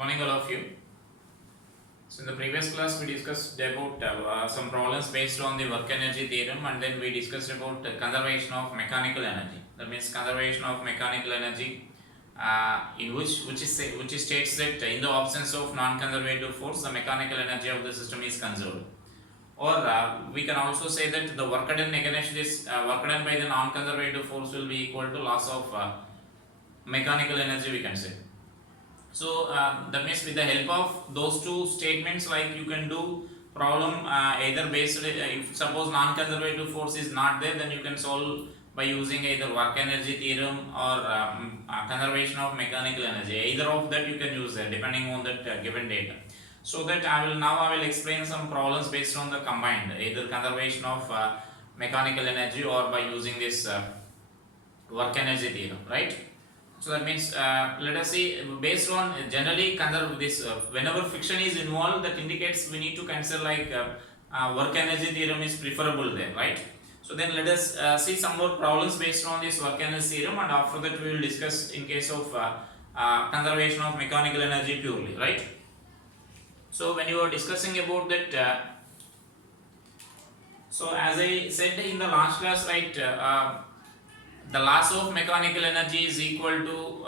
Morning, all of you. So, in the previous class, we discussed about some problems based on the work energy theorem, and then we discussed about conservation of mechanical energy. That means conservation of mechanical energy, in which states that in the absence of non-conservative force, the mechanical energy of the system is conserved. Or we can also say that the work done against this work done by the non-conservative force will be equal to loss of mechanical energy, we can say. So that means with the help of those two statements, like you can do problem either based if suppose non-conservative force is not there, then you can solve by using either work energy theorem or conservation of mechanical energy. Either of that you can use there depending on that given data. So that I will explain some problems based on the combined either conservation of mechanical energy or by using this work energy theorem, right? So that means let us see based on generally conserve this whenever friction is involved, that indicates we need to consider like work energy theorem is preferable there, right? So then let us see some more problems based on this work energy theorem, and after that we will discuss in case of conservation of mechanical energy purely, right? So when you are discussing about that, so as I said in the last class, right, the loss of mechanical energy is equal to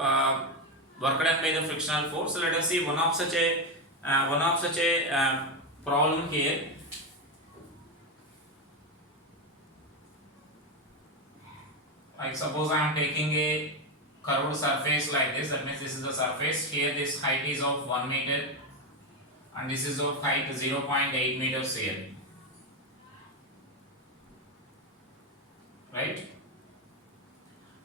work done by the frictional force. So let us see one of such a problem here. Like suppose I am taking a curved surface like this. That means this is the surface. Here this height is of 1 meter, and this is of height 0.8 meters here, right?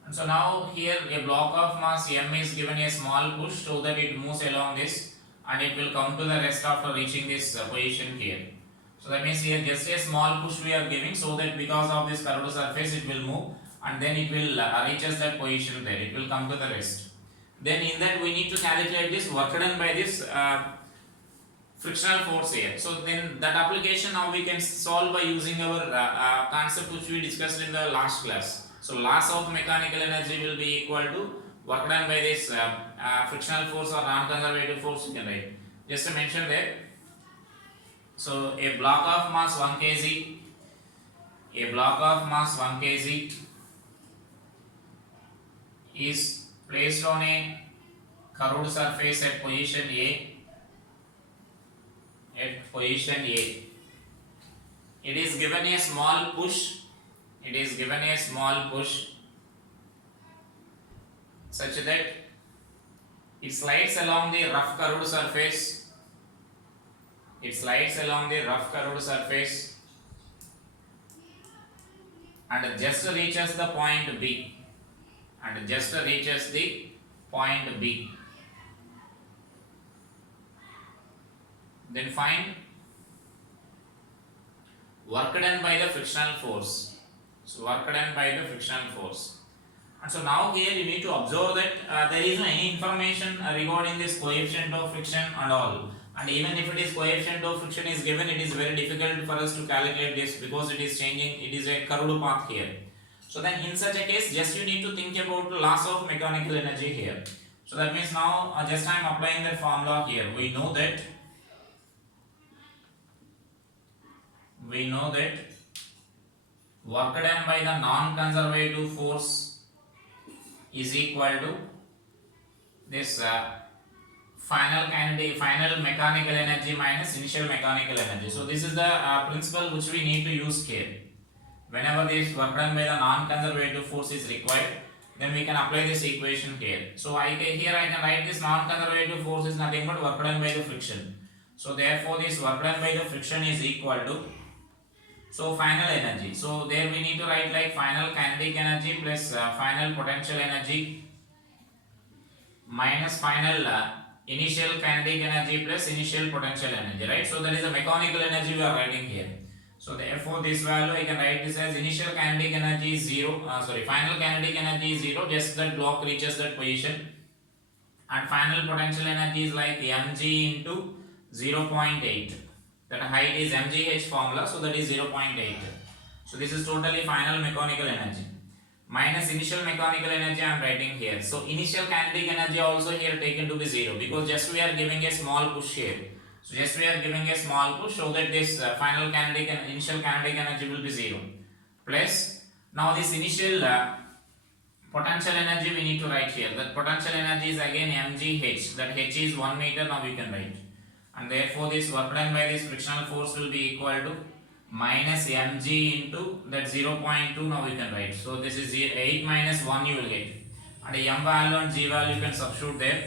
And so now here a block of mass m is given a small push so that it moves along this, and it will come to the rest after reaching this position here. So that means here just a small push we are giving, so that because of this curved surface it will move, and then it will reaches that position there, it will come to the rest. Then in that we need to calculate this work done by this frictional force here. So then that application now we can solve by using our concept which we discussed in the last class. So loss of mechanical energy will be equal to work done by this frictional force or non-conservative force, you can write. Just to mention there. So a block of mass 1 kg, is placed on a curved surface at position A. It is given a small push. Such that it slides along the rough curved surface. And just reaches the point B. Then find work done by the frictional force. And so now here you need to observe that there is no any information regarding this coefficient of friction and all. And even if it is coefficient of friction is given, it is very difficult for us to calculate this because it is changing. It is a curved path here. So then in such a case, just you need to think about the loss of mechanical energy here. So that means now just I am applying that formula here. We know that work done by the non-conservative force is equal to this final mechanical energy minus initial mechanical energy. So this is the principle which we need to use here. Whenever this work done by the non-conservative force is required, then we can apply this equation here. So here I can write this non-conservative force is nothing but work done by the friction. So therefore this work done by the friction is equal to final energy. So there we need to write like final kinetic energy plus final potential energy minus final initial kinetic energy plus initial potential energy, right? So that is the mechanical energy we are writing here. So therefore this value I can write this as initial kinetic energy is 0, final kinetic energy is 0, just that block reaches that position, and final potential energy is like mg into 0.8. That height is mgh formula, so that is 0.8. So this is totally final mechanical energy. minus initial mechanical energy I am writing here. So initial kinetic energy also here taken to be 0 because just we are giving a small push here. So just we are giving a small push so that this final kinetic and initial kinetic energy will be 0. Plus now this initial potential energy we need to write here. That potential energy is again mgh. That h is 1 meter. Now we can write, and therefore this work done by this frictional force will be equal to minus mg into that 0.2. Now we can write. So this is 8 minus 1 you will get, and a m value and g value you can substitute there.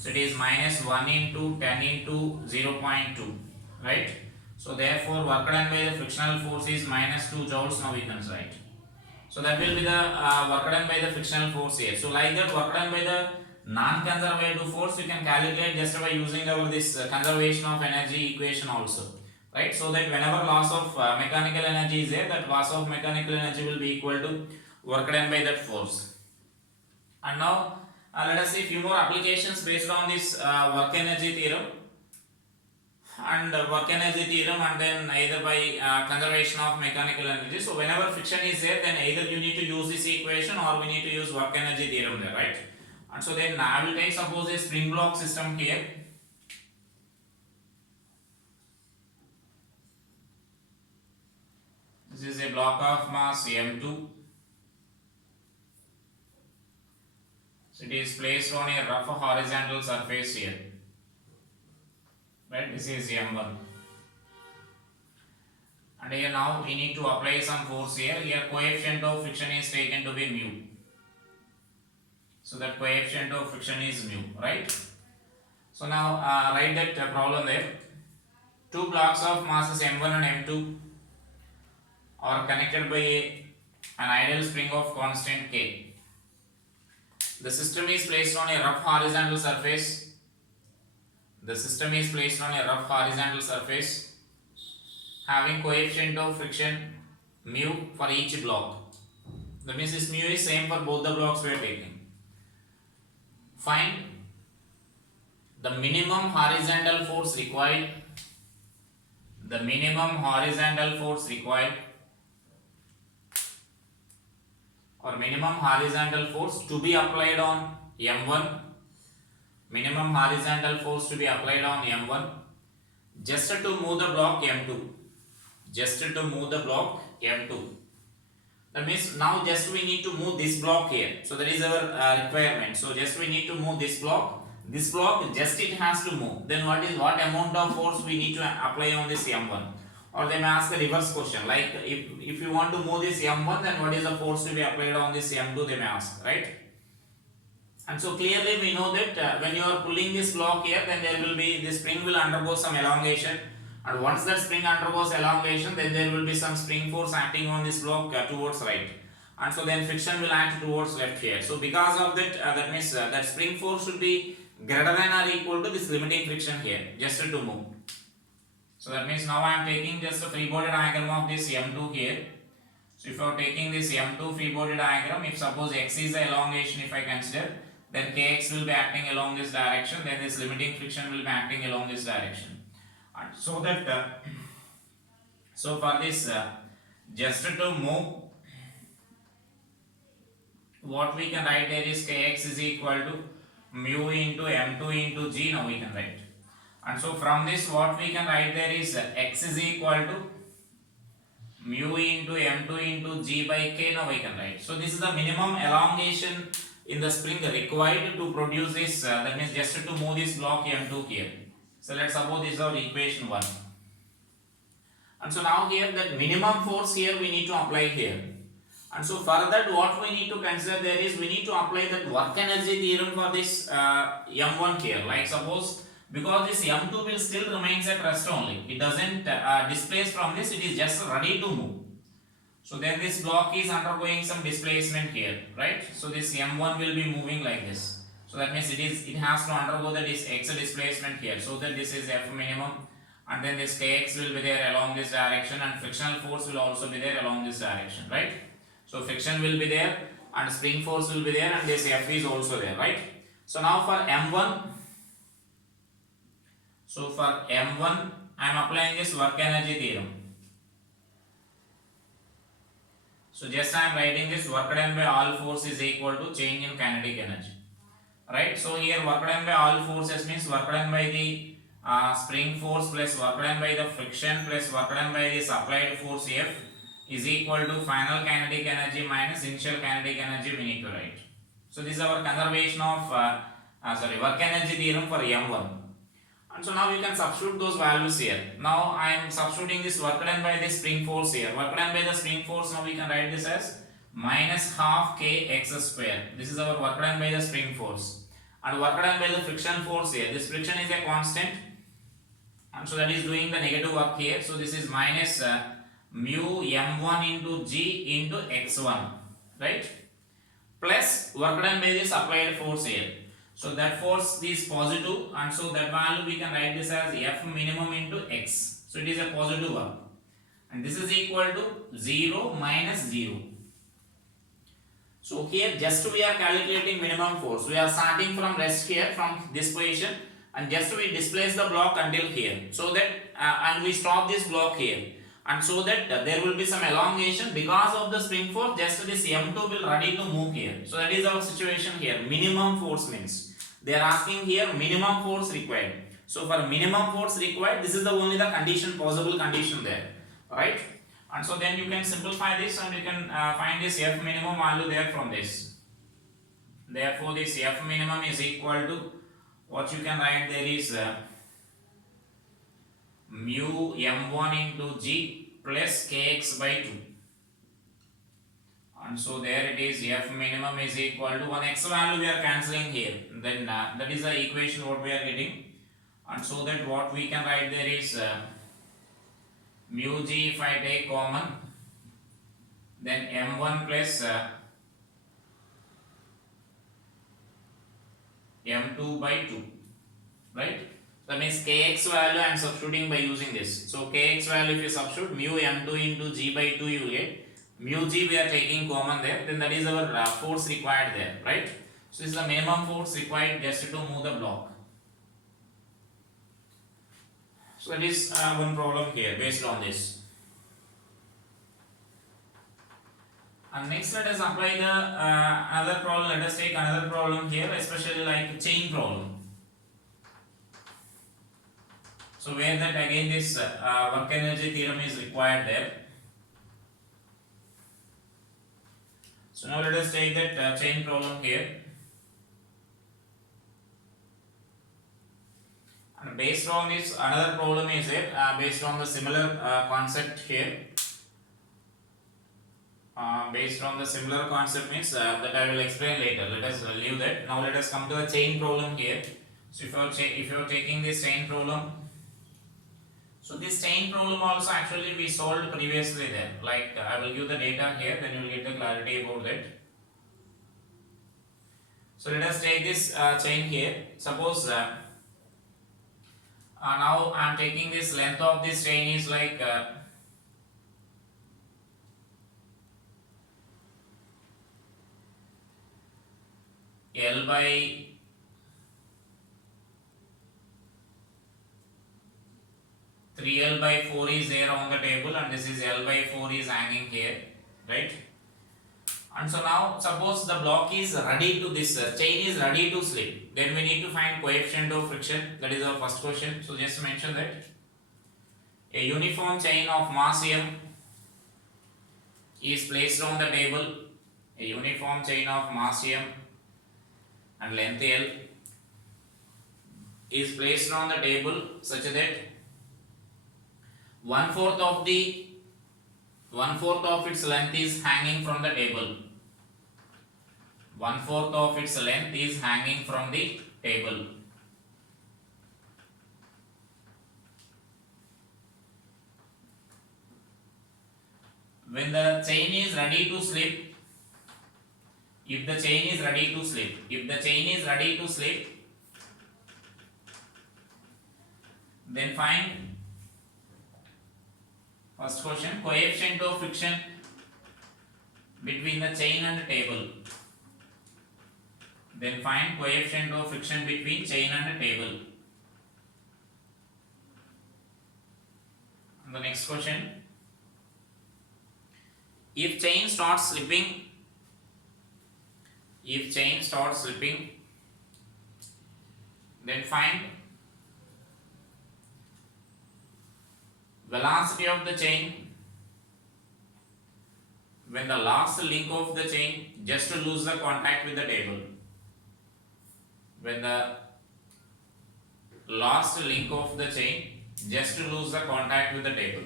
So it is minus 1 into 10 into 0.2, right? So therefore work done by the frictional force is minus 2 joules. Now we can write. So that will be the work done by the frictional force here. So like that work done by the non-conservative force we can calculate just by using our this conservation of energy equation also, right? So that whenever loss of mechanical energy is there, that loss of mechanical energy will be equal to work done by that force. And now let us see few more applications based on this work energy theorem and work energy theorem, and then either by conservation of mechanical energy. So whenever friction is there, then either you need to use this equation or we need to use work energy theorem there, right? And so then I will take suppose a spring block system here. This is a block of mass m2. So it is placed on a rough horizontal surface here, right? This is m1. And here now we need to apply some force here. Here coefficient of friction is taken to be mu. So that coefficient of friction is mu, right? So now write that problem there. Two blocks of masses m1 and m2 are connected by an ideal spring of constant k. The system is placed on a rough horizontal surface. The system is placed on a rough horizontal surface having coefficient of friction mu for each block. That means this mu is same for both the blocks we are taking. Find the minimum horizontal force required. The minimum horizontal force required, or minimum horizontal force to be applied on m1. Minimum horizontal force to be applied on m1 just to move the block m2. Just to move the block m2. That means now just we need to move this block here. So that is our requirement. So just we need to move this block. This block just it has to move. Then what amount of force we need to apply on this m1? Or they may ask the reverse question, like if you want to move this m1, then what is the force to be applied on this m2, they may ask, right? And so clearly we know that when you are pulling this block here, then there will be, the spring will undergo some elongation, and once that spring undergoes elongation, then there will be some spring force acting on this block towards right, and so then friction will act towards left here. So because of that, that means that spring force should be greater than or equal to this limiting friction here, just to move. So that means now I am taking just a free body diagram of this m2 here. So if you are taking this m2 free body diagram, if suppose x is the elongation, if I consider, then kx will be acting along this direction, then this limiting friction will be acting along this direction. And so that so for this just to move, what we can write there is kx is equal to mu into m2 into g. Now we can write, and so from this what we can write there is x is equal to mu into m2 into g by k. Now we can write. So this is the minimum elongation in the spring required to produce this, that means just to move this block m2 here. So let's suppose this is our equation 1. And so now here that minimum force here we need to apply here. And so for that what we need to consider there is we need to apply that work energy theorem for this m1 here. Like suppose, because this m2 will still remains at rest only, it doesn't displace from this, it is just ready to move. So then this block is undergoing some displacement here, right? So this m1 will be moving like this. So that means it has to undergo that is x displacement here. So that this is f minimum, and then this kx will be there along this direction, and frictional force will also be there along this direction, right? So friction will be there and spring force will be there, and this f is also there, right? So now for m1, I am applying this work energy theorem. So just I am writing this work done by all force is equal to change in kinetic energy. Right? So here work done by all forces means work done by the spring force plus work done by the friction plus work done by the supplied force F is equal to final kinetic energy minus initial kinetic energy we need to write. So this is our conservation of work energy theorem for M1. And so now you can substitute those values here. Now I am substituting this work done by the spring force here. Work done by the spring force, now we can write this as minus half kx square. This is our work done by the spring force. And work done by the friction force here. This friction is a constant. And so that is doing the negative work here. So this is minus mu m1 into g into x1. Right? Plus work done by the applied force here. So that force is positive, and so that value we can write this as F minimum into x. So it is a positive one, and this is equal to 0 minus 0. So here just we are calculating minimum force. We are starting from rest here from this position, and just we displace the block until here. So that and we stop this block here, and so that there will be some elongation because of the spring force. Just this M2 will ready to move here. So that is our situation here. Minimum force means they are asking here minimum force required. So for minimum force required, this is the only the condition, possible condition there, right? And so then you can simplify this and you can find this F minimum value there from this. Therefore this F minimum is equal to what you can write there is mu m1 into g plus kx by 2. And so there it is, F minimum is equal to one x value we are cancelling here. Then that is the equation what we are getting. And so that what we can write there is mu g if I take common, then m1 plus m2 by 2. Right? That means kx value I am substituting by using this. So kx value if you substitute mu m2 into g by 2 you will get. Mu g we are taking common there, then that is our force required there, right? So this is the minimum force required just to move the block. So that is one problem here based on this. And next let us apply the another problem. Let us take another problem here, especially like chain problem. So where that again this work energy theorem is required there. So now let us take that chain problem here, and based on this another problem is there based on the similar concept here. Based on the similar concept means that I will explain later. Let us leave that. Now let us come to the chain problem here. So if you are taking this chain problem, so this chain problem also actually we solved previously there. Like I will give the data here, then you will get the clarity about that. So let us take this chain here. Suppose now I am taking this length of this chain is like L by 3L by 4 is there on the table, and this is L by 4 is hanging here, right? And so now suppose the block is ready to this chain is ready to slip, then we need to find coefficient of friction. That is our first question. So just mention that a uniform chain of mass M is placed on the table. A uniform chain of mass M and length L is placed on the table such that 1/4 of its length is hanging from the table. 1/4 of its length is hanging from the table. When the chain is ready to slip, if the chain is ready to slip, then find first question coefficient of friction between the chain and the table. Then find coefficient of friction between chain and the table. And the next question, if chain starts slipping, if chain starts slipping, then find velocity of the chain when the last link of the chain just to lose the contact with the table. When the last link of the chain just to lose the contact with the table.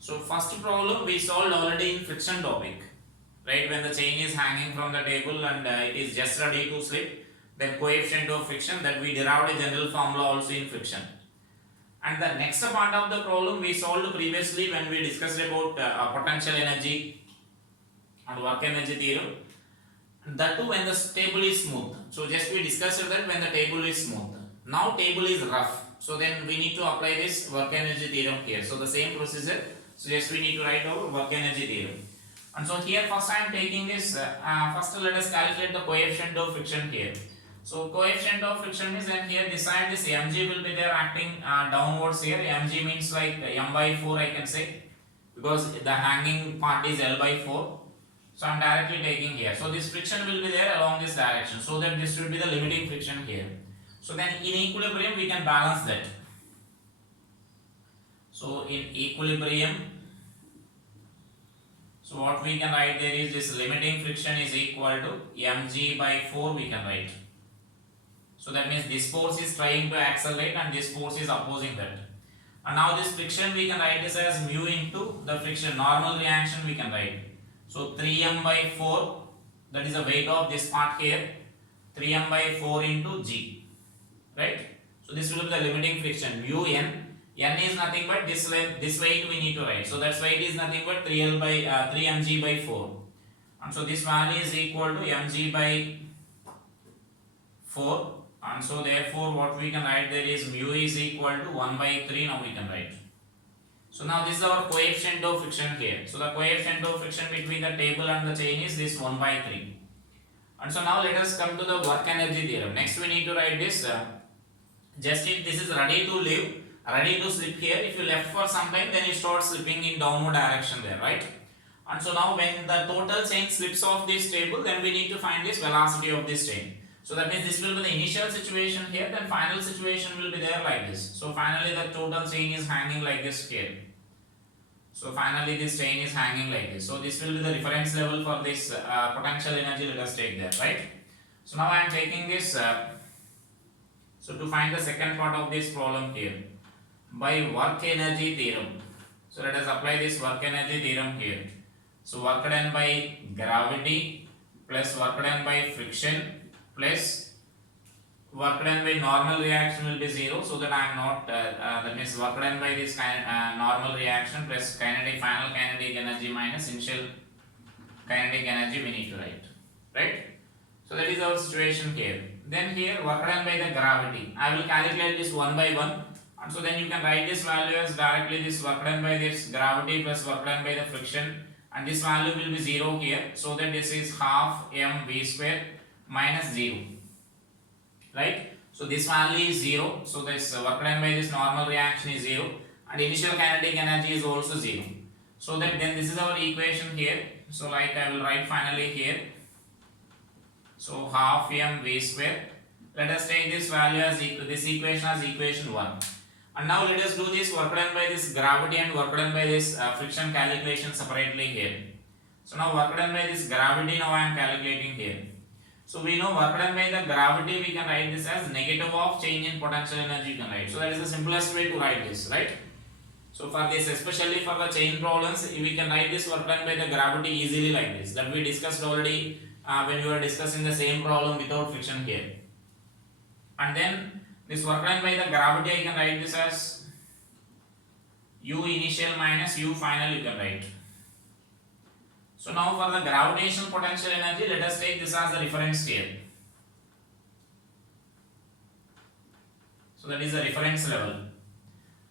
So first problem we solved already in friction topic, right? When the chain is hanging from the table and it is just ready to slip, then coefficient of friction, that we derived a general formula also in friction. And the next part of the problem we solved previously when we discussed about potential energy and work energy theorem. That too when the table is smooth. So just we discussed that when the table is smooth. Now table is rough. So then we need to apply this work energy theorem here. So the same procedure. So just we need to write our work energy theorem. And so here first I am taking this. First let us calculate the coefficient of friction here. So coefficient of friction is, and here this side this mg will be there acting downwards here. Mg means like m by 4 I can say, because the hanging part is L by 4. So I am directly taking here. So this friction will be there along this direction. So that this will be the limiting friction here. So then in equilibrium we can balance that. So in equilibrium, so what we can write there is this limiting friction is equal to mg by 4 we can write. So that means this force is trying to accelerate and this force is opposing that. And now this friction we can write this as mu into the friction, normal reaction we can write. So 3m by 4, that is the weight of this part here, 3m by 4 into g, right? So this will be the limiting friction, mu n. N is nothing but this weight we need to write. So that weight is nothing but 3mg by 4. And so this value is equal to mg by 4. And so therefore what we can write there is mu is equal to 1 by 3 now we can write. So now this is our coefficient of friction here. So the coefficient of friction between the table and the chain is this 1 by 3. And so now let us come to the work energy theorem. Next we need to write this, just if this is ready to live, ready to slip here, if you left for some time then it starts slipping in downward direction there, right? And so now when the total chain slips off this table, then we need to find this velocity of this chain. So that means this will be the initial situation here, then final situation will be there like this. So finally the total chain is hanging like this here. So finally this chain is hanging like this. So this will be the reference level for this potential energy, let us take that, right? So now I am taking this, so to find the second part of this problem here, by work energy theorem. So let us apply this work energy theorem here. So work done by gravity plus work done by friction plus work done by normal reaction will be 0, so that I am not, that means work done by this normal reaction plus kinetic, final kinetic energy minus initial kinetic energy we need to write, right? So that is our situation here. Then here work done by the gravity, I will calculate this 1 by 1, and so then you can write this value as directly this work done by this gravity plus work done by the friction, and this value will be 0 here, so that this is half m v square minus 0, right? So this value is 0, so this work done by this normal reaction is 0, and initial kinetic energy is also 0. So that then this is our equation here. So like I will write finally here, so half m v square. Let us take this value as this equation as equation 1. And now let us do this work done by this gravity and work done by this friction calculation separately here. So now work done by this gravity now I am calculating here. So we know work done by the gravity we can write this as negative of change in potential energy you can write. So that is the simplest way to write this, right? So for this, especially for the chain problems, we can write this work done by the gravity easily like this, that we discussed already when we were discussing the same problem without friction here. And then this work done by the gravity I can write this as u initial minus u final you can write. So now for the gravitational potential energy, let us take this as the reference here. So that is the reference level.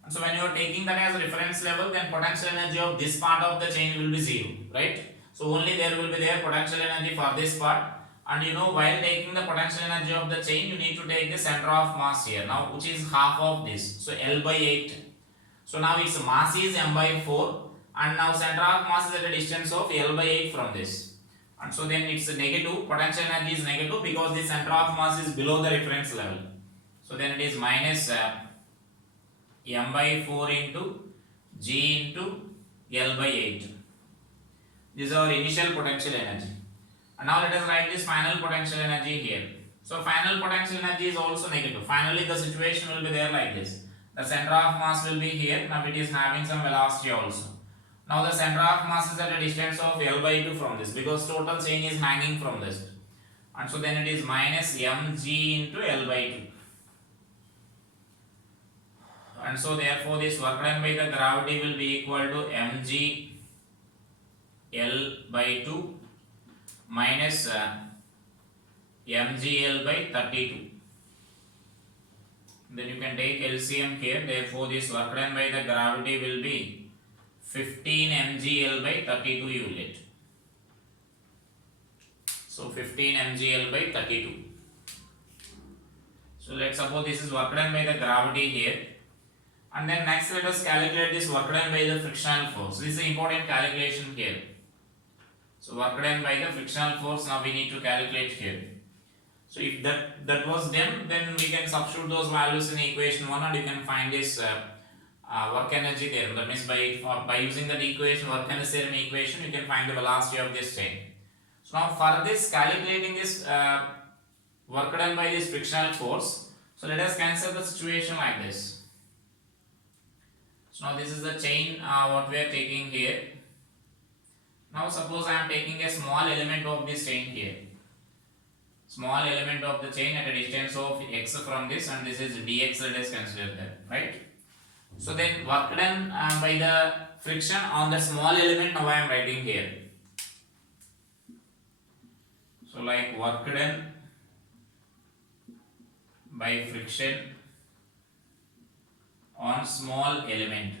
And so when you are taking that as a reference level, then potential energy of this part of the chain will be 0, right? So only there will be there potential energy for this part. And you know, while taking the potential energy of the chain, you need to take the center of mass here now, which is half of this. So L by 8. So now its mass is m by 4. and now center of mass is at a distance of L by 8 from this, and so then it's a negative, potential energy is negative because the center of mass is below the reference level. So then it is minus m by 4 into g into L by 8. This is our initial potential energy. And now let us write this final potential energy here. So final potential energy is also negative. Finally the situation will be there like this. The center of mass will be here. Now it is having some velocity also. Now the center of mass is at a distance of L by 2 from this because total chain is hanging from this. And so then it is minus mg into L by 2. And so therefore this work done by the gravity will be equal to mg L by 2 minus mgl by 32. Then you can take LCM here. Therefore this work done by the gravity will be 15 mgl by 32 you will get. So 15 mgl by 32. So let's suppose this is work done by the gravity here. And then next let us calculate this work done by the frictional force. This is an important calculation here. So work done by the frictional force now we need to calculate here. So if that was done, then we can substitute those values in equation 1 and you can find this work energy there. That means by using that equation, work energy theorem equation, you can find the velocity of this chain. So now for this calculating this work done by this frictional force, so let us consider the situation like this. So now this is the chain what we are taking here. Now suppose I am taking a small element of this chain here. Small element of the chain at a distance of x from this, and this is dx, let us consider that, right? So then work done by the friction on the small element now I am writing here. So like work done by friction on small element.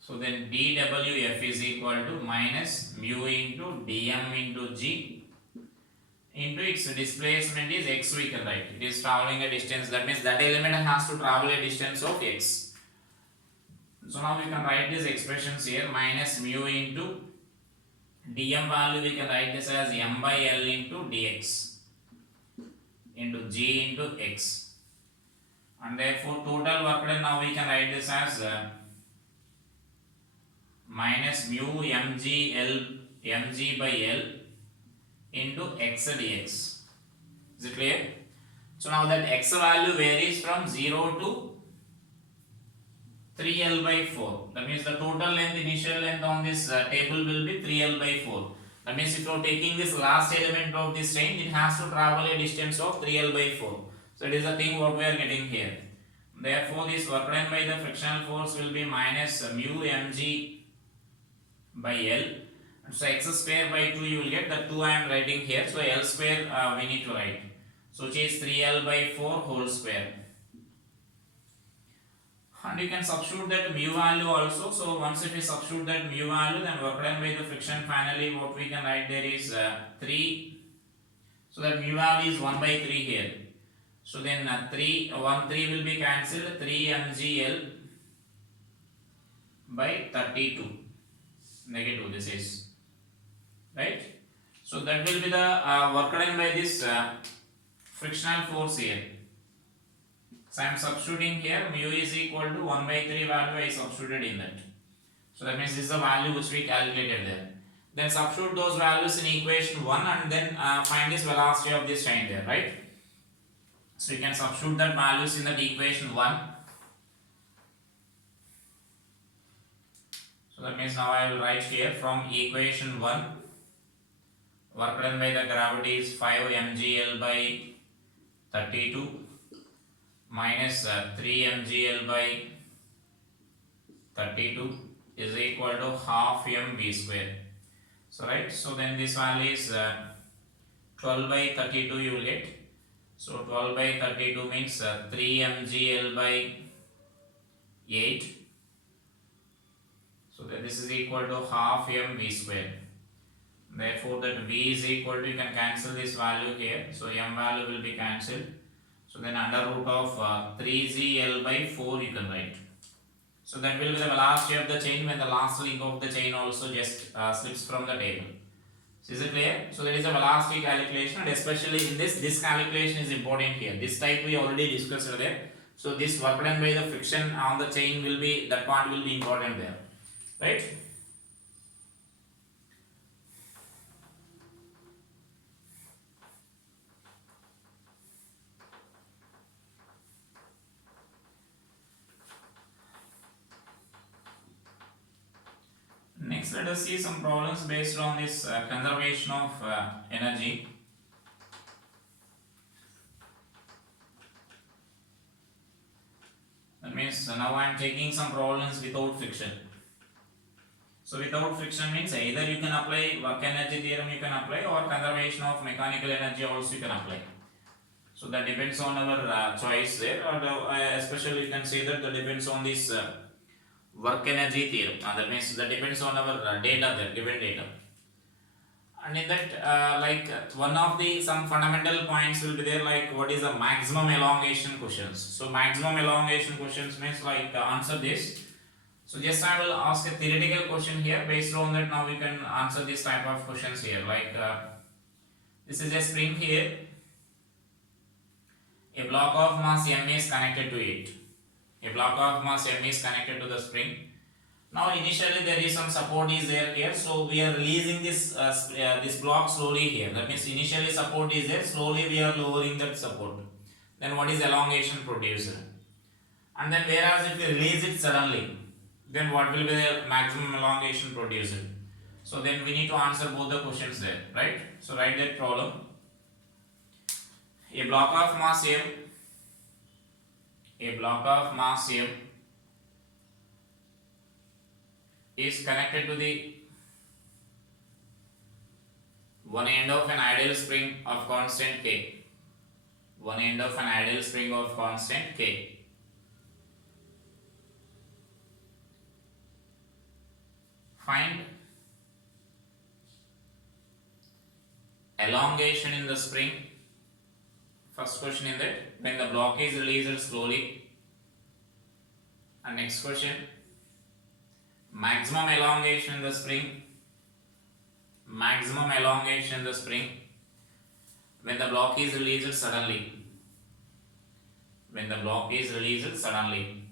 So then dWf is equal to minus mu into dm into g into its displacement is x we can write. It is traveling a distance, that means that element has to travel a distance of x. So now we can write these expressions here, minus mu into dm value we can write this as m by l into dx into g into x. And therefore total work done now we can write this as minus mu mg by l into x dx. Is it clear? So now that x value varies from 0 to 3l by 4. That means the total length, initial length on this table will be 3l by 4. That means if you are taking this last element of this chain, it has to travel a distance of 3l by 4. So it is the thing what we are getting here. Therefore this work done by the frictional force will be minus mu mg by L. So x square by 2 you will get, the 2 I am writing here. So L square we need to write. So which is 3L by 4 whole square. And you can substitute that mu value also. So once if you substitute that mu value, then work done by the friction finally what we can write there is 3. So that mu value is 1 by 3 here. So then 3 will be cancelled, 3 mgl by 32. Negative this is, right? So that will be the work done by this frictional force here. So I am substituting here, mu is equal to 1 by 3 value I substituted in that. So that means this is the value which we calculated there. Then substitute those values in equation 1 and then find this velocity of this chain there, right? So you can substitute that values in that equation 1. So that means now I will write here from equation 1, work done by the gravity is 5 mgl by 32 minus 3 mgl by 32 is equal to half mv square. So right, so then this value is 12 by 32 you will get. So 12 by 32 means 3 mgl by 8. So that this is equal to half mv square. Therefore that v is equal to, you can cancel this value here. So m value will be cancelled. So then under root of 3gl by 4 you can write. So that will be the velocity of the chain when the last link of the chain also just slips from the table. So is it clear? So there is a velocity calculation, and especially in this calculation is important here. This type we already discussed earlier. So this work done by the friction on the chain will be, that part will be important there, right? Next, let us see some problems based on this conservation of energy. That means now I am taking some problems without friction. So without friction means either you can apply work energy theorem you can apply, or conservation of mechanical energy also you can apply. So that depends on our choice there, or especially you can say that depends on this work energy theorem. That means that depends on our data there, given data. And in that one of the some fundamental points will be there, like what is the maximum elongation questions. So maximum elongation questions means like answer this. So just I will ask a theoretical question here. Based on that, now we can answer this type of questions here. Like this is a spring here. A block of mass m is connected to it. A block of mass m is connected to the spring. Now initially there is some support is there here, so we are releasing this this block slowly here. That means initially support is there, slowly we are lowering that support. Then what is elongation produced? And then whereas if we release it suddenly, then what will be the maximum elongation produced? So then we need to answer both the questions there, right? So write that problem. A block of mass m, a block of mass m is connected to the one end of an ideal spring of constant k. One end of an ideal spring of constant k. Find elongation in the spring. First question in that, when the block is released slowly. And next question, maximum elongation in the spring. Maximum elongation in the spring when the block is released suddenly. When the block is released suddenly.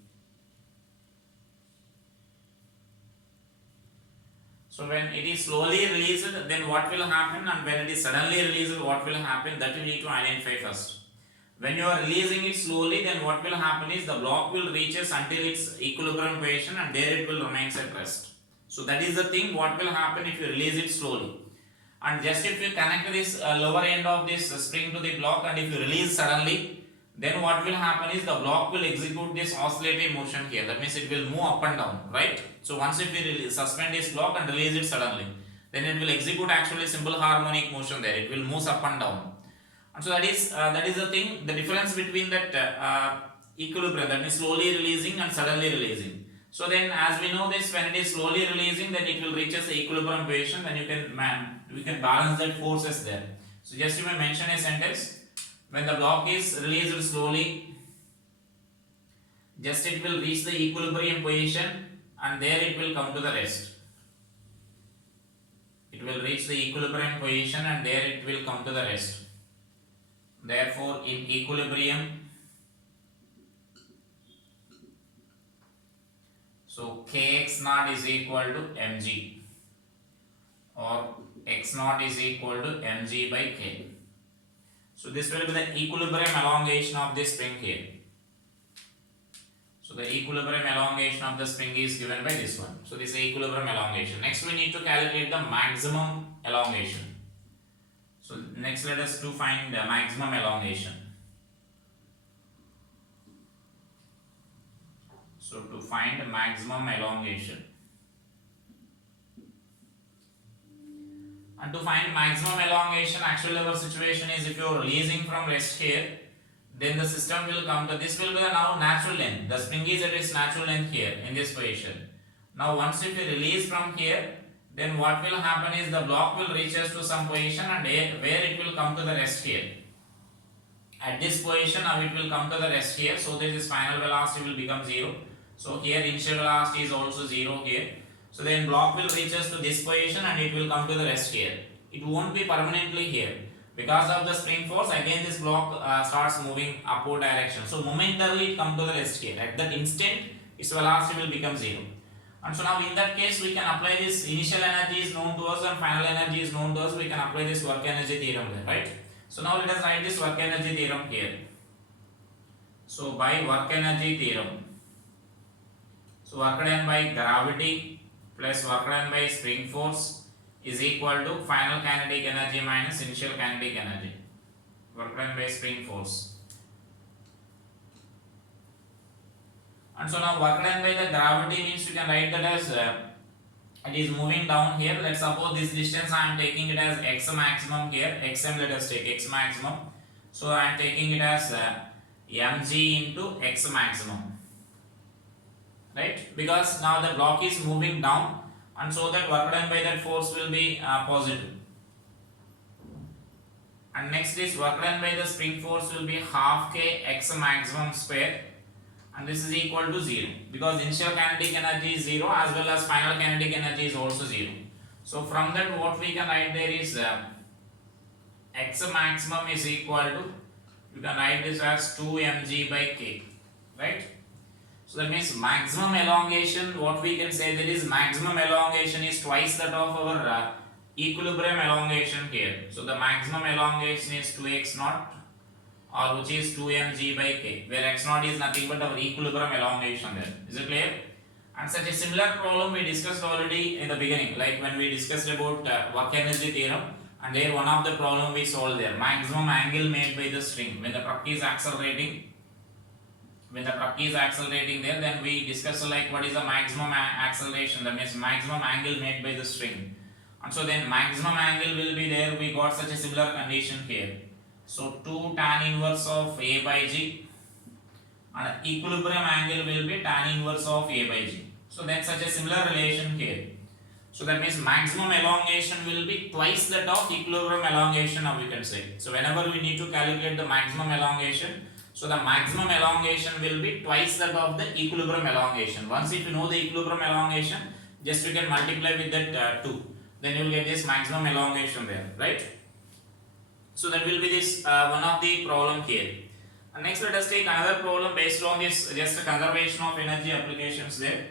So when it is slowly released, then what will happen, and when it is suddenly released, what will happen, that you need to identify first. When you are releasing it slowly, then what will happen is the block will reaches until its equilibrium position, and there it will remain at rest. So that is the thing what will happen if you release it slowly. And just if you connect this lower end of this spring to the block, and if you release suddenly, then what will happen is the block will execute this oscillatory motion here. That means it will move up and down, right? So once if you suspend this block and release it suddenly, then it will execute actually simple harmonic motion there. It will move up and down. And so that is the thing, the difference between that equilibrium, that means slowly releasing and suddenly releasing. So then as we know this, when it is slowly releasing, then it will reach the equilibrium position, then we can balance that forces there. So just you may mention a sentence, when the block is released slowly, just it will reach the equilibrium position, and there it will come to the rest. It will reach the equilibrium position, and there it will come to the rest. Therefore in equilibrium, so kx naught is equal to mg, or x naught is equal to mg by k. So this will be the equilibrium elongation of this spring here. So the equilibrium elongation of the spring is given by this one. So this is equilibrium elongation. Next we need to calculate the maximum elongation. So next let us to find the maximum elongation. So to find maximum elongation, and to find maximum elongation, actually our situation is if you are releasing from rest here, then the system will come to, this will be the now natural length. The spring is at its natural length here in this position. Now once if you release from here, then what will happen is the block will reach us to some position, and where it will come to the rest here. At this position now it will come to the rest here, so that this final velocity will become 0. So here initial velocity is also 0 here. So then block will reach us to this position and it will come to the rest here. It won't be permanently here. Because of the spring force, again this block starts moving upward direction. So momentarily it comes to the rest here. At that instant, its velocity will become 0. And so now in that case, we can apply this initial energy is known to us and final energy is known to us. We can apply this work energy theorem there, right? So now let us write this work energy theorem here. So by work energy theorem, so work done by gravity plus work done by spring force is equal to final kinetic energy minus initial kinetic energy. Work done by spring force. And so now work done by the gravity means you can write that as it is moving down here. Let's suppose this distance I am taking it as x maximum here. Xm, let us take x maximum. So I am taking it as mg into x maximum. Right? Because now the block is moving down, and so that work done by that force will be positive. And next is work done by the spring force will be half k x maximum square, and this is equal to 0 because initial kinetic energy is 0 as well as final kinetic energy is also 0. So from that what we can write there is x maximum is equal to, you can write this as 2 mg by k, right? So that means maximum elongation, what we can say there is maximum elongation is twice that of our equilibrium elongation here. So the maximum elongation is 2x naught, or which is 2 mg by k, where x naught is nothing but our equilibrium elongation there. Is it clear? And such a similar problem we discussed already in the beginning, like when we discussed about work energy theorem, and there one of the problem we solved there, maximum angle made by the string when the truck is accelerating. When the truck is accelerating there, then we discuss like what is the maximum acceleration, that means maximum angle made by the string. And so then maximum angle will be there, we got such a similar condition here. So 2 tan inverse of a by g, and equilibrium angle will be tan inverse of a by g. So then such a similar relation here. So that means maximum elongation will be twice that of equilibrium elongation, now we can say. So whenever we need to calculate the maximum elongation, so the maximum elongation will be twice that of the equilibrium elongation. Once if you know the equilibrium elongation, just you can multiply with that 2. Then you will get this maximum elongation there, right? So that will be this one of the problem here. And next let us take another problem based on this just conservation of energy applications there.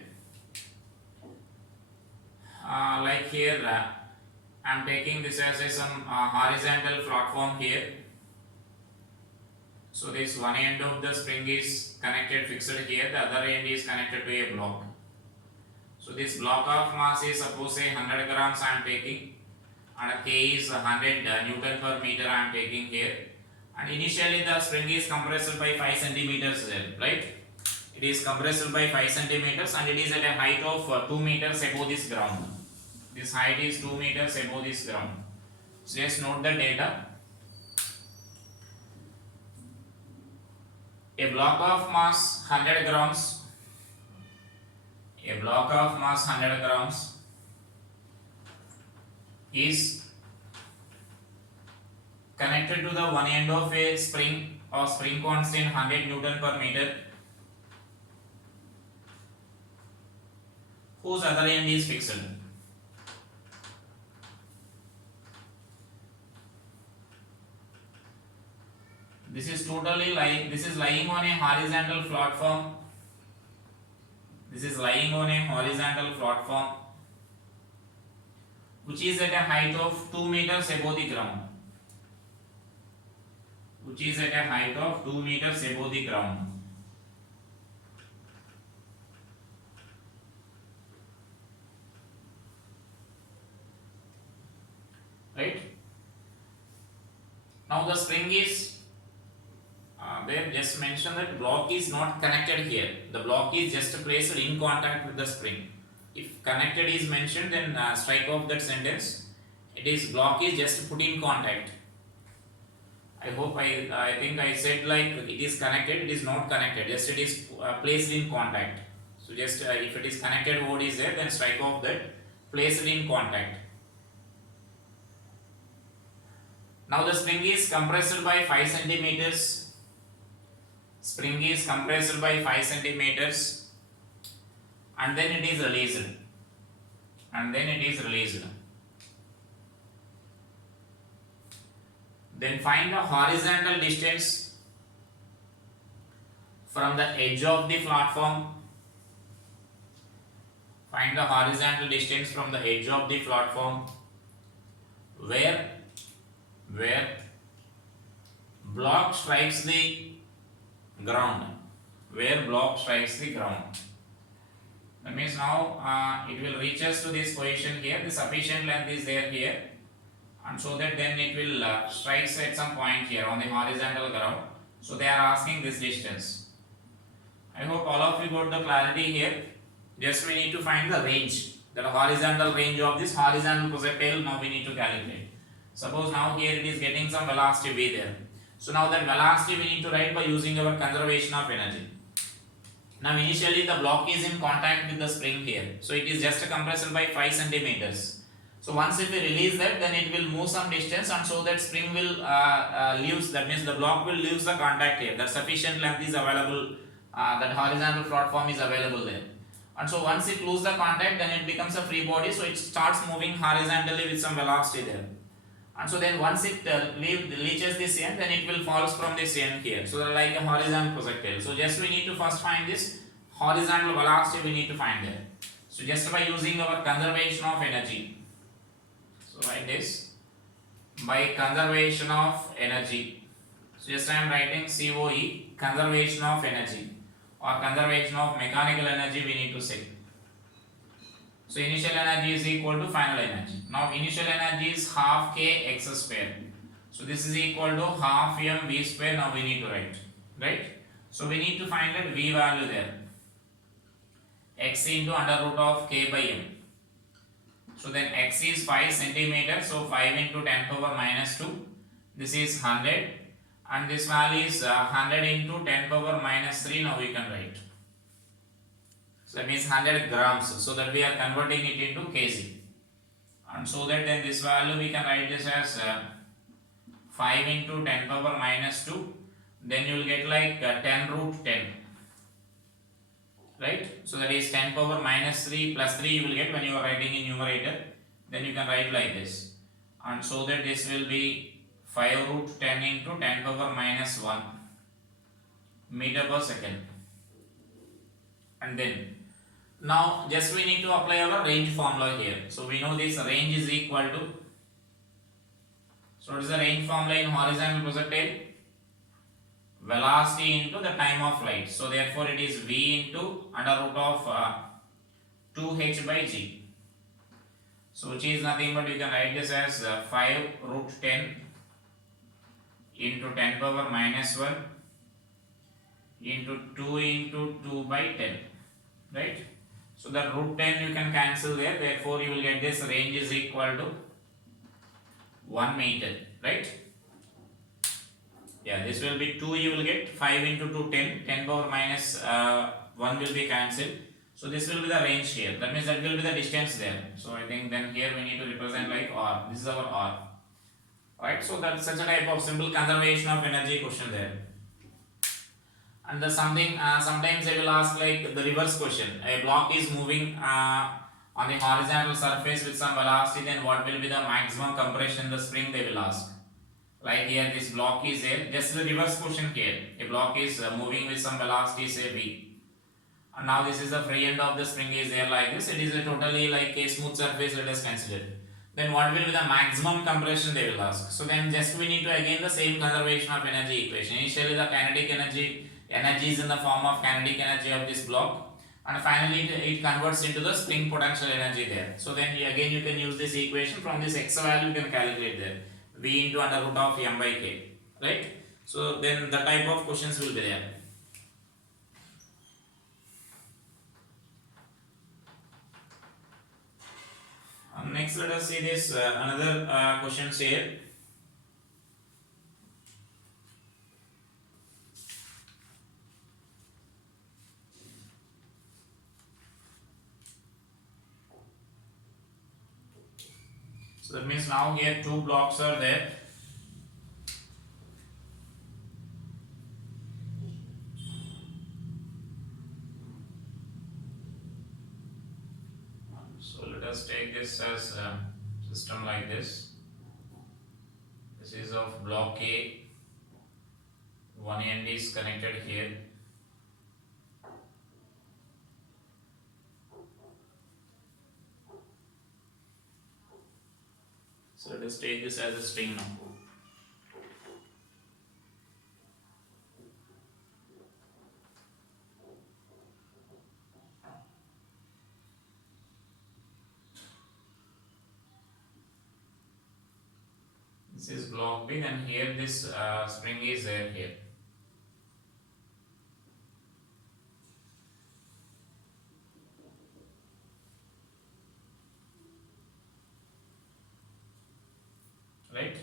Like here I am taking this as some horizontal platform here. So this one end of the spring is connected fixed here, the other end is connected to a block. So this block of mass is suppose say 100 grams I am taking, and K is 100 Newton per meter I am taking here, and initially the spring is compressed by 5 centimeters there, right? It is compressed by 5 centimeters and it is at a height of 2 meters above this ground. This height is 2 meters above this ground. So just note the data. A block of mass 100 grams, a block of mass 100 grams is connected to the one end of a spring or spring constant 100 Newton per meter, whose other end is fixed. This is totally lying, this is lying on a horizontal platform. This is lying on a horizontal platform which is at a height of 2 meters above the ground. Which is at a height of 2 meters above the ground. Right? Now the spring is they have just mentioned that block is not connected here. The block is just placed in contact with the spring. If connected is mentioned, then strike off that sentence. It is block is just put in contact. I hope I think I said like it is connected, it is not connected, just it is placed in contact. So just if it is connected word is there, then strike off that placed in contact. Now the spring is compressed by 5 centimeters. Spring is compressed by 5 centimeters and then it is released. Then find the horizontal distance from the edge of the platform. Find the horizontal distance from the edge of the platform where block strikes the ground. That means now it will reach us to this position here. The sufficient length is there here, and so that then it will strikes at some point here on the horizontal ground. So they are asking this distance. I hope all of you got the clarity here. Just we need to find the range, the horizontal range of this horizontal projectile. Now we need to calculate. Suppose now here it is getting some velocity v there. So now that velocity we need to write by using our conservation of energy. Now initially the block is in contact with the spring here. So it is just a compressor by 5 centimeters. So once if we release that, then it will move some distance, and so that spring will leaves, that means the block will leaves the contact here. That sufficient length is available, that horizontal platform is available there. And so once it loses the contact, then it becomes a free body, so it starts moving horizontally with some velocity there. And so then once it reaches this end, then it will falls from this end here. So like a horizontal projectile. So just we need to first find this horizontal velocity, we need to find there. So just by using our conservation of energy. So write this by conservation of energy. So just I am writing COE, conservation of energy, or conservation of mechanical energy we need to say. So initial energy is equal to final energy. Now initial energy is half k x square. So this is equal to half m v square. Now we need to write, right? So we need to find that v value there. X into under root of k by m. So then x is 5 centimeters. So 5 into 10 power minus 2. This is 100. And this value is 100 into 10 power minus 3. Now we can write. So that means 100 grams. So that we are converting it into kg. And so that then this value we can write this as 5 into 10 power minus 2. Then you will get like 10 root 10. Right? So that is 10 power minus 3 plus 3 you will get when you are writing in numerator. Then you can write like this. And so that this will be 5 root 10 into 10 power minus 1 meter per second. And then now just we need to apply our range formula here. So we know this range is equal to, so what is the range formula in horizontal projectile? Velocity into the time of flight. So therefore it is v into under root of 2h by g. So which is nothing but you can write this as 5 root 10 into 10 power minus 1 into 2 into 2 by 10, right? So the root 10 you can cancel there, therefore you will get this range is equal to 1 meter, right? Yeah, this will be 2 you will get, 5 into 2 10, 10 power minus 1 will be cancelled. So this will be the range here, that means that will be the distance there. So I think then here we need to represent like R, this is our R. Right, so that's such a type of simple conservation of energy question there. And the something sometimes they will ask like the reverse question. A block is moving on the horizontal surface with some velocity, then what will be the maximum compression in the spring, they will ask. Like here this block is there, just the reverse question here. A block is moving with some velocity, say v. And now this is the free end of the spring is there like this. It is a totally like a smooth surface, let us consider. Then what will be the maximum compression, they will ask. So then just we need to again the same conservation of energy equation. Initially the kinetic energy is in the form of kinetic energy of this block, and finally it converts into the spring potential energy there. So then again you can use this equation. From this x value you can calculate there, v into under root of m by k, right? So then the type of questions will be there. Next let us see this another questions here. So that means now here two blocks are there. this as a system like this. This is of block A. One end is connected here. So let us take this as a string now. This is block B, and here this spring is there here. Right?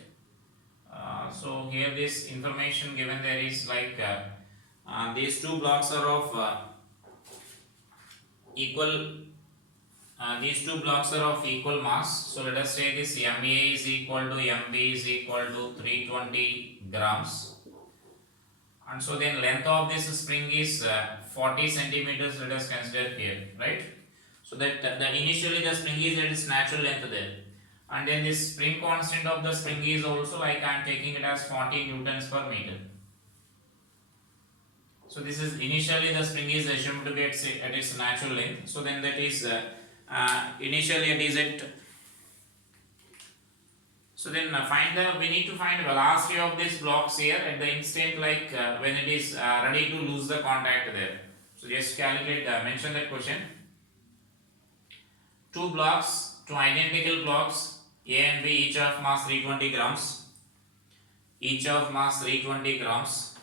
So here this information given there is like these two blocks are of equal. These two blocks are of equal mass. So let us say this MA is equal to MB is equal to 320 grams. And so then length of this spring is 40 centimeters. Let us consider here, right? So that initially the spring is at its natural length there. And then this spring constant of the spring is also like I am taking it as 40 newtons per meter. So this is initially the spring is assumed to be at its natural length. So then that is initially it is at. So then we need to find velocity of these blocks here at the instant like when it is ready to lose the contact there. So just calculate, mention that question. Two blocks, two identical blocks, A and B, each of mass 320 grams. Each of mass 320 grams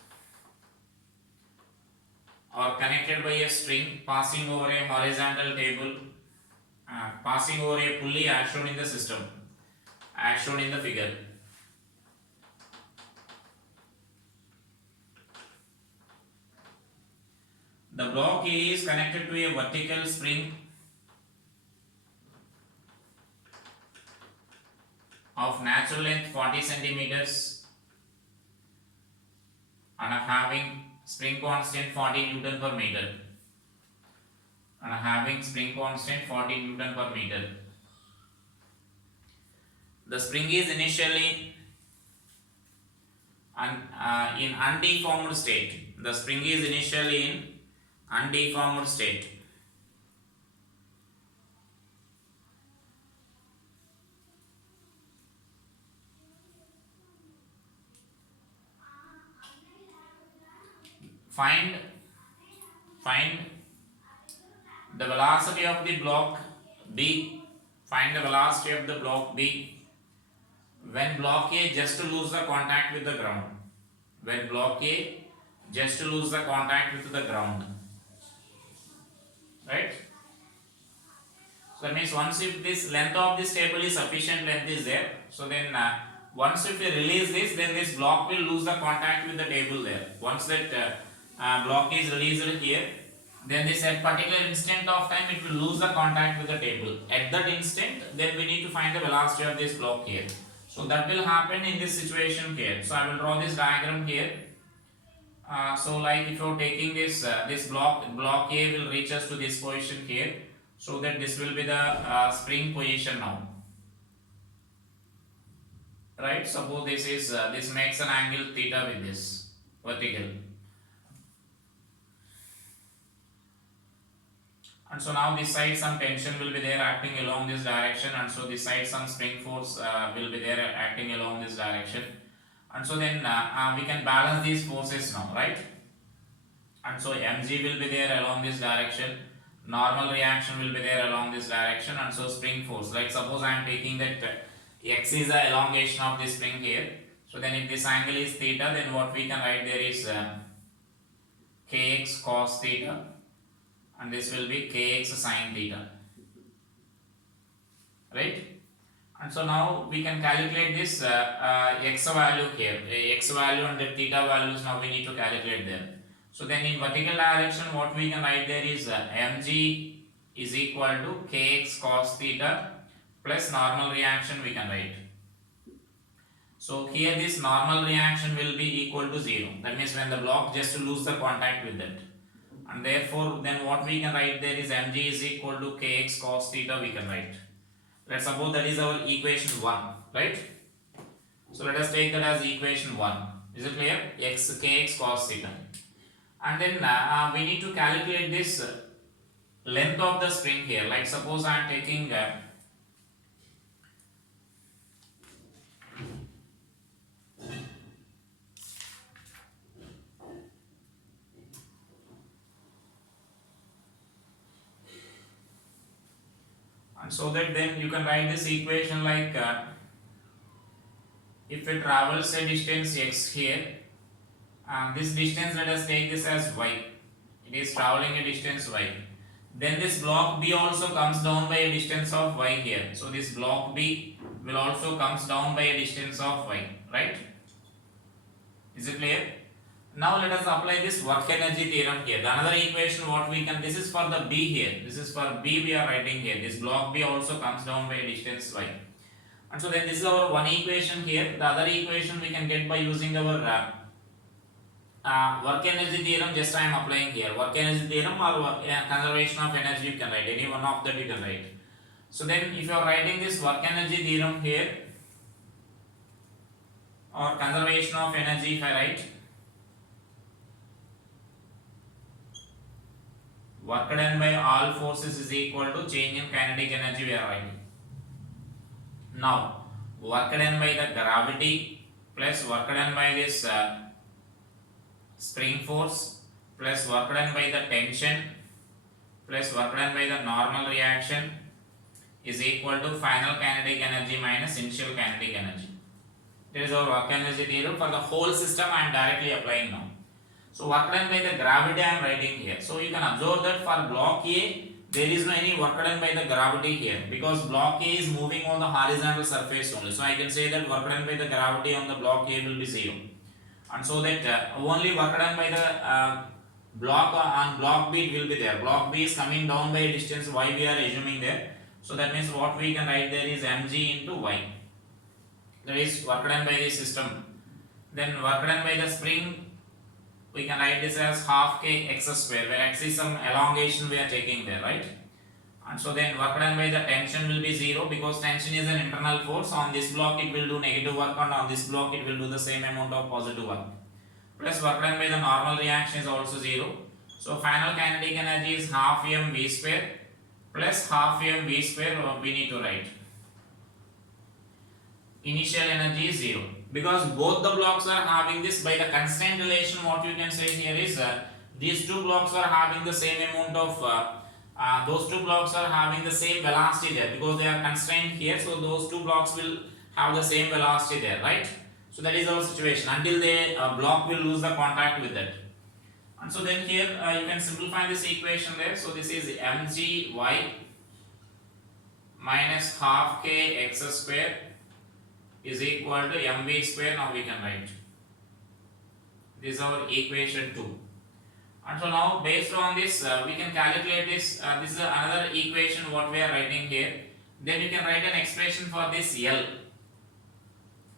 are connected by a string passing over a horizontal table, passing over a pulley as shown in the system, as shown in the figure. The block A is connected to a vertical spring of natural length 40 centimeters and having spring constant 40 Newton per meter. And having spring constant 40 Newton per meter. The spring is initially in undeformed state. The spring is initially in undeformed state. Find the velocity of the block B. Find the velocity of the block B when block A just to lose the contact with the ground. When block A just to lose the contact with the ground. Right? So that means once if this length of this table is sufficient length is there, so then once if we release this, then this block will lose the contact with the table there. Once that block is released here, then this at particular instant of time it will lose the contact with the table. At that instant, then we need to find the velocity of this block here. So that will happen in this situation here. So I will draw this diagram here. So like if you are taking this block A will reach us to this position here. So that this will be the spring position now. Right? Suppose this is this makes an angle theta with this vertical. And so now this side some tension will be there acting along this direction, and so this side some spring force will be there acting along this direction, and so then we can balance these forces now, right? And so mg will be there along this direction, normal reaction will be there along this direction, and so spring force, like suppose I am taking that x is the elongation of this spring here, so then if this angle is theta, then what we can write there is kx cos theta, and this will be kx sin theta, right? And so now we can calculate this x value here, x value and the theta values now we need to calculate them. So then in vertical direction what we can write there is mg is equal to kx cos theta plus normal reaction we can write. So here this normal reaction will be equal to 0, that means when the block just to lose the contact with that. And therefore then what we can write there is mg is equal to kx cos theta we can write. Let's suppose that is our equation 1, right? So let us take that as equation 1. Is it clear? X kx cos theta. And then we need to calculate this length of the spring here. Like suppose I am taking and so that then you can write this equation like if it travels a distance x here, this distance, let us take this as y. It is traveling a distance y. Then this block B also comes down by a distance of y here. So this block B will also comes down by a distance of y, right? Is it clear? Now let us apply this work energy theorem here. The another equation what we can, this is for the B here. This is for B we are writing here. This block B also comes down by a distance y. And so then this is our one equation here. The other equation we can get by using our work energy theorem. Just I am applying here. Work energy theorem or conservation of energy you can write. Any one of that you can write. So then if you are writing this work energy theorem here or conservation of energy, if I write work done by all forces is equal to change in kinetic energy we are writing. Now work done by the gravity plus work done by this spring force plus work done by the tension plus work done by the normal reaction is equal to final kinetic energy minus initial kinetic energy. That is our work energy theorem for the whole system. I am directly applying now. So work done by the gravity I am writing here. So you can observe that for block A there is no any work done by the gravity here because block A is moving on the horizontal surface only. So I can say that work done by the gravity on the block A will be 0. And so that only work done by the block on block B will be there. Block B is coming down by a distance y we are assuming there. So that means what we can write there is mg into y. That is work done by the system. Then work done by the spring, we can write this as half k x square, where x is some elongation we are taking there, right? And so then work done by the tension will be 0 because tension is an internal force. On this block it will do negative work and on this block it will do the same amount of positive work. Plus work done by the normal reaction is also 0. So final kinetic energy is half m v square plus half m v square we need to write. Initial energy is 0 because both the blocks are having this by the constraint relation. What you can say here is these two blocks are having the same amount of those two blocks are having the same velocity there because they are constrained here. So those two blocks will have the same velocity there, right? So that is our situation until the block will lose the contact with that. And so then here you can simplify this equation there. So this is mg y minus half k x square is equal to mv square. Now we can write this is our equation 2. And so now based on this we can calculate this. This is another equation what we are writing here. Then you can write an expression for this L,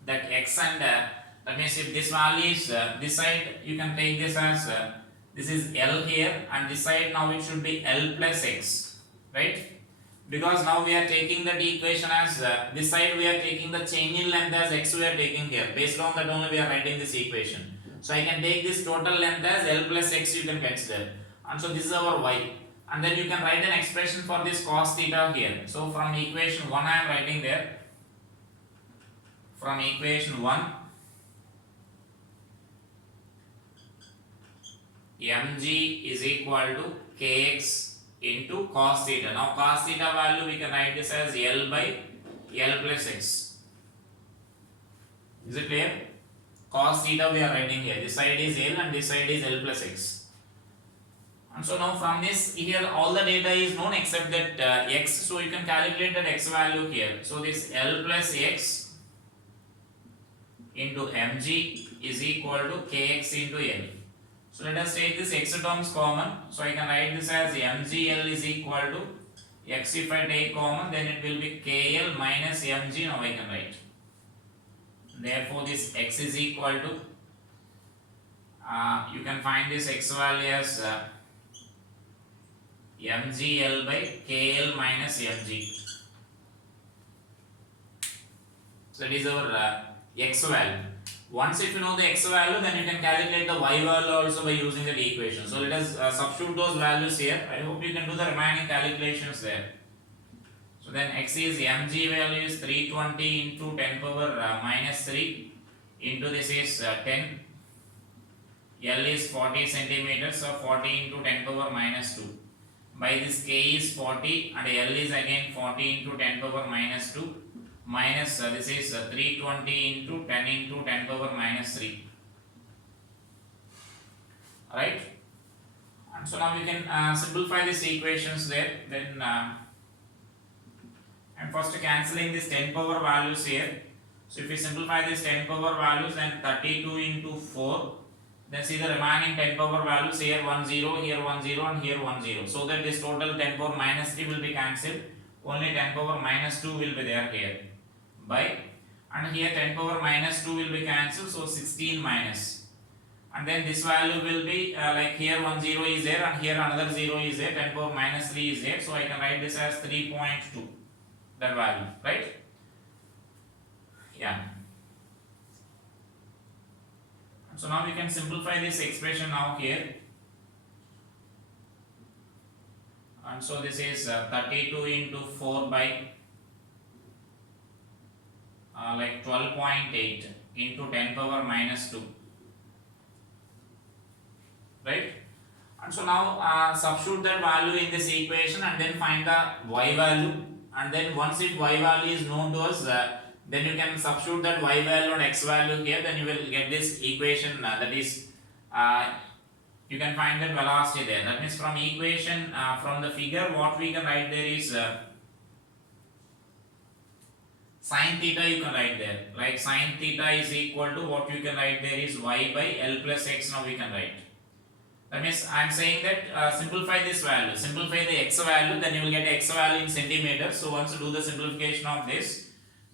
that x and that means if this value is this side, you can take this as this is L here and this side now it should be L plus x, right? Because now we are taking that equation as this side we are taking the change in length as x we are taking here. Based on that only we are writing this equation. So I can take this total length as L plus x you can consider. And so this is our y. And then you can write an expression for this cos theta here. So from equation 1 I am writing there. From equation 1, mg is equal to kx into cos theta. Now cos theta value we can write this as L by L plus x. Is it clear? Cos theta we are writing here. This side is L and this side is L plus x. And so now from this here all the data is known except that x. So you can calculate that x value here. So this L plus x into mg is equal to kx into L. So let us take this x terms common. So I can write this as mgl is equal to x. If I take common then it will be kl minus mg. Now I can write. Therefore this x is equal to you can find this x value as mgl by kl minus mg. So that is our x value. Once if you know the x value, then you can calculate the y value also by using that equation. So let us substitute those values here. I hope you can do the remaining calculations there. So then x is mg value is 320 into 10 power minus 3 into this is 10. L is 40 centimeters, so 40 into 10 power minus 2. By this k is 40 and L is again 40 into 10 power minus 2 minus this is 320 into 10 into 10 power minus 3. Alright? And so now we can simplify these equations there. Then I'm first cancelling this 10 power values here. So if we simplify this 10 power values, then 32 into 4. Then see the remaining 10 power values here 1 0, here 1 0 and here 1 0. So that this total 10 power minus 3 will be cancelled. Only 10 power minus 2 will be there here. By and here 10 power minus 2 will be cancelled. So 16 minus. And then this value will be like here 1 0 is there and here another 0 is there. 10 power minus 3 is there. So I can write this as 3.2. That value. Right? Yeah. So now we can simplify this expression now here. And so this is 32 into 4 by like 12.8 into 10 power minus 2. Right? And so now substitute that value in this equation and then find the y value. And then once if y value is known to us, then you can substitute that y value and x value here, then you will get this equation that is you can find that velocity there. That means from equation from the figure what we can write there is sin theta you can write there. Like sin theta is equal to what you can write there is y by L plus x now we can write. That means I am saying that simplify this value, simplify the x value, then you will get x value in centimeters. So once you do the simplification of this,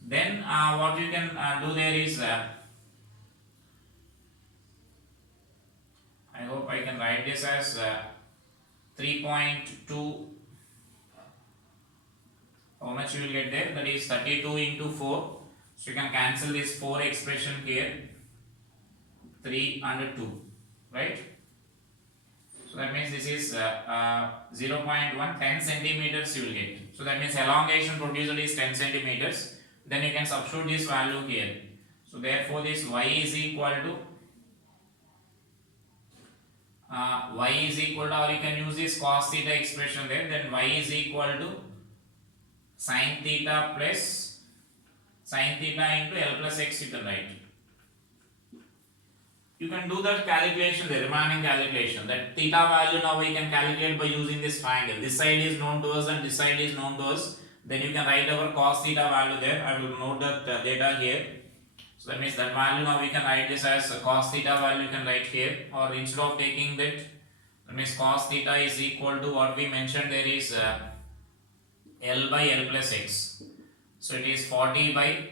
then what you can do there is I hope I can write this as 3.2. How much you will get there? That is 32 into 4. So you can cancel this 4 expression here. 3 and 2. Right? So that means this is 0.1, 10 centimeters you will get. So that means elongation produced is 10 centimeters. Then you can substitute this value here. So therefore this y is equal to or you can use this cos theta expression there. Then y is equal to sin theta plus sin theta into L plus x you can write. You can do that calculation, the remaining calculation. That theta value now we can calculate by using this triangle. This side is known to us and this side is known to us. Then you can write our cos theta value there. I will note that data here. So that means that value now we can write this as cos theta value you can write here. Or instead of taking that means cos theta is equal to what we mentioned there is L by L plus x. So it is 40 by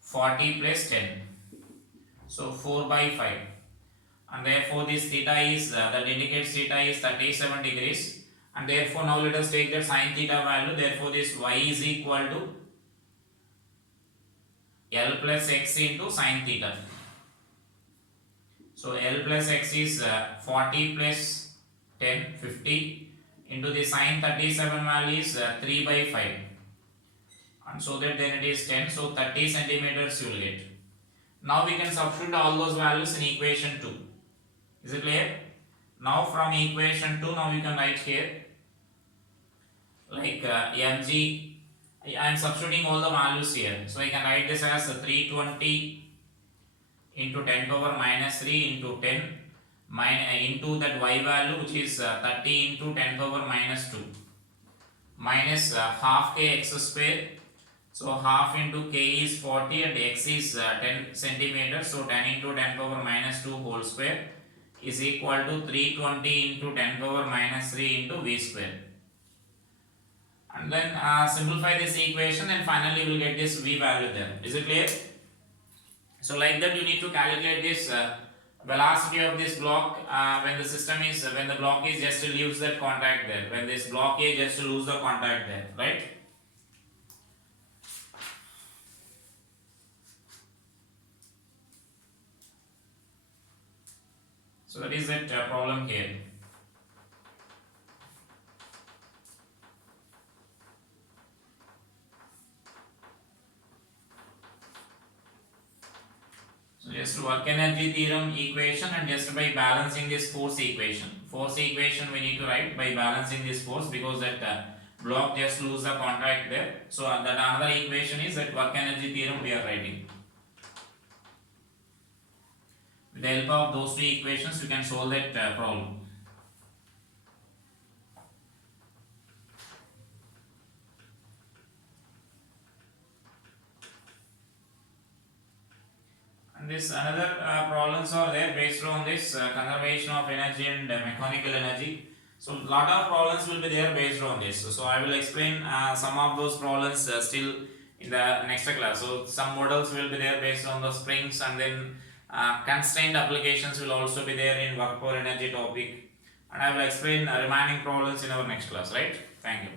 40 plus 10. So 4 by 5. And therefore this theta is that indicates theta is 37 degrees. And therefore now let us take the sin theta value. Therefore this y is equal to L plus x into sin theta. So L plus x is 40 plus 10, 50 into the sin 37 value is 3 by 5. And so that then it is 10. So 30 centimeters you will get. Now we can substitute all those values in equation 2. Is it clear? Now from equation 2 now we can write here like mg. I am substituting all the values here. So I can write this as 320 into 10 power minus 3 into 10 into that y value which is 30 into 10 power minus 2 minus half k x square. So half into k is 40 and x is 10 centimeters. So 10 into 10 power minus 2 whole square is equal to 320 into 10 power minus 3 into v square. And then simplify this equation and finally we will get this v value there. Is it clear? So like that you need to calculate this velocity of this block when the block is just to lose that contact there. When this block is just to lose the contact there, right? So that is that problem here. So just work energy theorem equation, and just by balancing this force equation. Force equation we need to write by balancing this force, because that block just lose the contact there. So that another equation is that work energy theorem we are writing. With the help of those two equations, we can solve that problem. And this another problems are there based on this conservation of energy and mechanical energy. So lot of problems will be there based on this. So I will explain some of those problems still in the next class. So some models will be there based on the springs, and then constraint applications will also be there in work power energy topic. And I will explain remaining problems in our next class, right? Thank you.